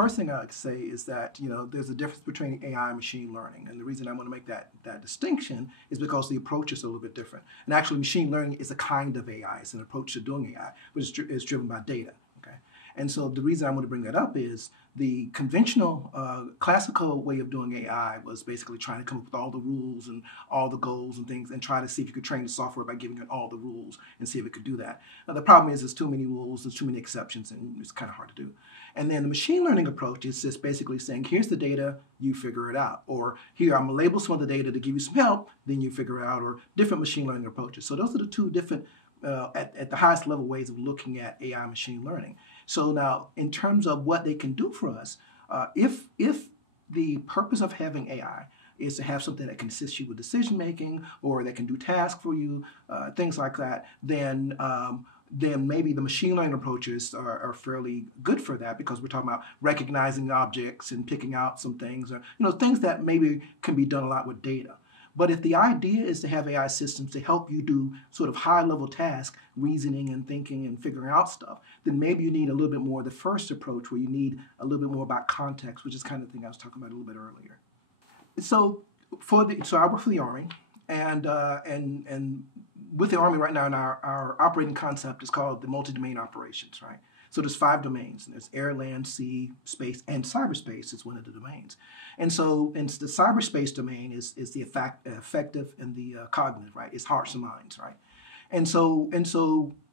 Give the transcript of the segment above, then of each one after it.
first thing I would say is that, there's a difference between AI and machine learning. And the reason I want to make that distinction is because the approach is a little bit different. And actually, machine learning is a kind of AI. It's an approach to doing AI, but it's driven by data. Okay? And so the reason I want to bring that up is the conventional, classical way of doing AI was basically trying to come up with all the rules and all the goals and things and try to see if you could train the software by giving it all the rules and see if it could do that. Now, the problem is there's too many rules, there's too many exceptions, and it's kind of hard to do. And then the machine learning approach is just basically saying, here's the data, you figure it out. Or here, I'm going to label some of the data to give you some help, then you figure it out, or different machine learning approaches. So those are the two different, at the highest level, ways of looking at AI machine learning. So now, in terms of what they can do for us, if the purpose of having AI is to have something that can assist you with decision making or that can do tasks for you, things like that, then maybe the machine learning approaches are fairly good for that, because we're talking about recognizing objects and picking out some things, or things that maybe can be done a lot with data. But if the idea is to have AI systems to help you do sort of high-level tasks, reasoning and thinking and figuring out stuff, then maybe you need a little bit more of the first approach, where you need a little bit more about context, which is kind of the thing I was talking about a little bit earlier. So I work for the Army, and with the Army right now, our operating concept is called the multi-domain operations, right? So there's 5 domains. There's air, land, sea, space, and cyberspace is one of the domains. And so the cyberspace domain is the affective and the cognitive, right? It's hearts and minds, right? And so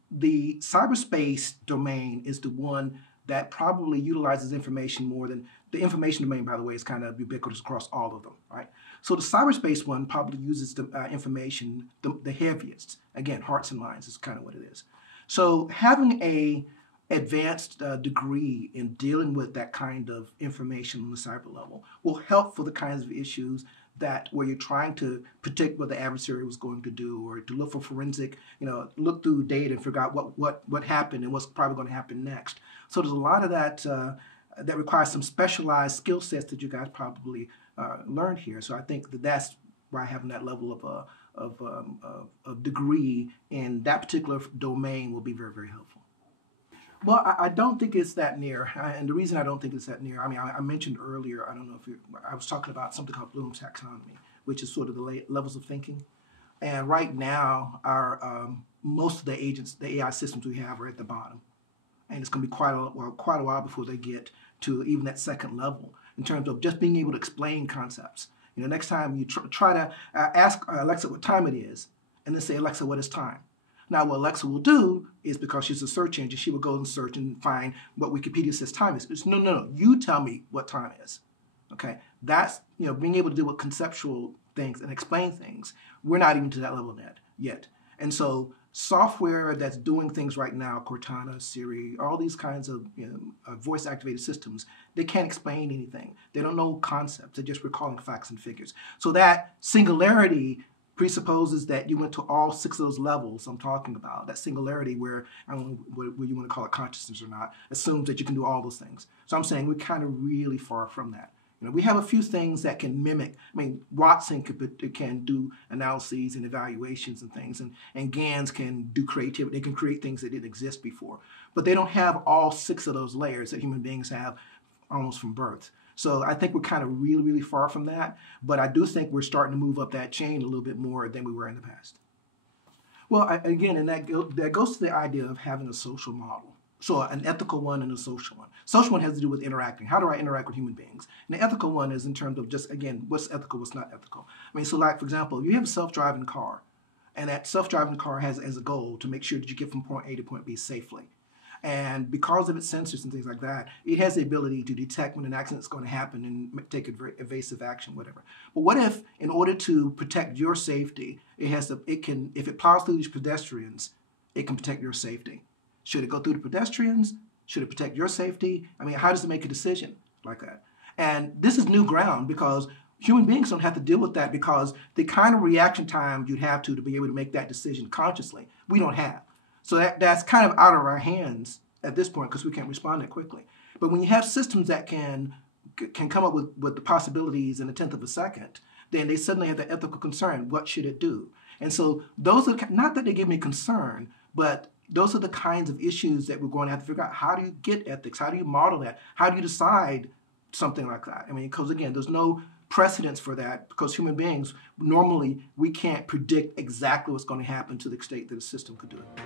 the cyberspace domain is the one that probably utilizes information more than the information domain, by the way, is kind of ubiquitous across all of them, right? So the cyberspace one probably uses the information the heaviest. Again, hearts and minds is kind of what it is. So having a advanced degree in dealing with that kind of information on the cyber level will help for the kinds of issues that where you're trying to predict what the adversary was going to do, or to look for forensic, look through data and figure out what happened and what's probably going to happen next. So there's a lot of that that requires some specialized skill sets that you guys probably learned here. So I think that's why having that level of degree in that particular domain will be very, very helpful. Well, I don't think it's that near, and the reason I don't think it's that near, I mentioned earlier, I don't know if I was talking about something called Bloom's taxonomy, which is sort of the levels of thinking. And right now, our most of the AI systems we have are at the bottom, and it's going to be quite a while before they get to even that second level in terms of just being able to explain concepts. Next time you try to ask Alexa what time it is, and then say, Alexa, what is time? Now, what Alexa will do is, because she's a search engine, she will go and search and find what Wikipedia says time is. It's, no, you tell me what time is. Okay, that's being able to deal with conceptual things and explain things. We're not even to that level yet. And so software that's doing things right now, Cortana, Siri, all these kinds of voice-activated systems, they can't explain anything. They don't know concepts. They're just recalling facts and figures. So that singularity presupposes that you went to all 6 of those levels I'm talking about. That singularity, where I don't know whether you want to call it consciousness or not, assumes that you can do all those things. So I'm saying we're kind of really far from that. We have a few things that can mimic. Watson can do analyses and evaluations and things, and GANs can do creativity. They can create things that didn't exist before. But they don't have all 6 of those layers that human beings have almost from birth. So I think we're kind of really, really far from that. But I do think we're starting to move up that chain a little bit more than we were in the past. Well, again, and that goes to the idea of having a social model. So an ethical one and a social one. Social one has to do with interacting. How do I interact with human beings? And the ethical one is in terms of just, again, what's ethical, what's not ethical. So like, for example, you have a self-driving car, and that self-driving car has as a goal to make sure that you get from point A to point B safely. And because of its sensors and things like that, it has the ability to detect when an accident is going to happen and take evasive action, whatever. But what if, in order to protect your safety, if it plows through these pedestrians, it can protect your safety? Should it go through the pedestrians? Should it protect your safety? How does it make a decision like that? And this is new ground, because human beings don't have to deal with that, because the kind of reaction time you'd have to be able to make that decision consciously, we don't have. So that's kind of out of our hands at this point, because we can't respond that quickly. But when you have systems that can come up with the possibilities in a tenth of a second, then they suddenly have the ethical concern. What should it do? And so those are not that they give me concern, but Those are the kinds of issues that we're going to have to figure out. How do you get ethics? How do you model that? How do you decide something like that? I mean, because again, there's no precedence for that, because human beings, normally, we can't predict exactly what's going to happen to the extent that a system could do it.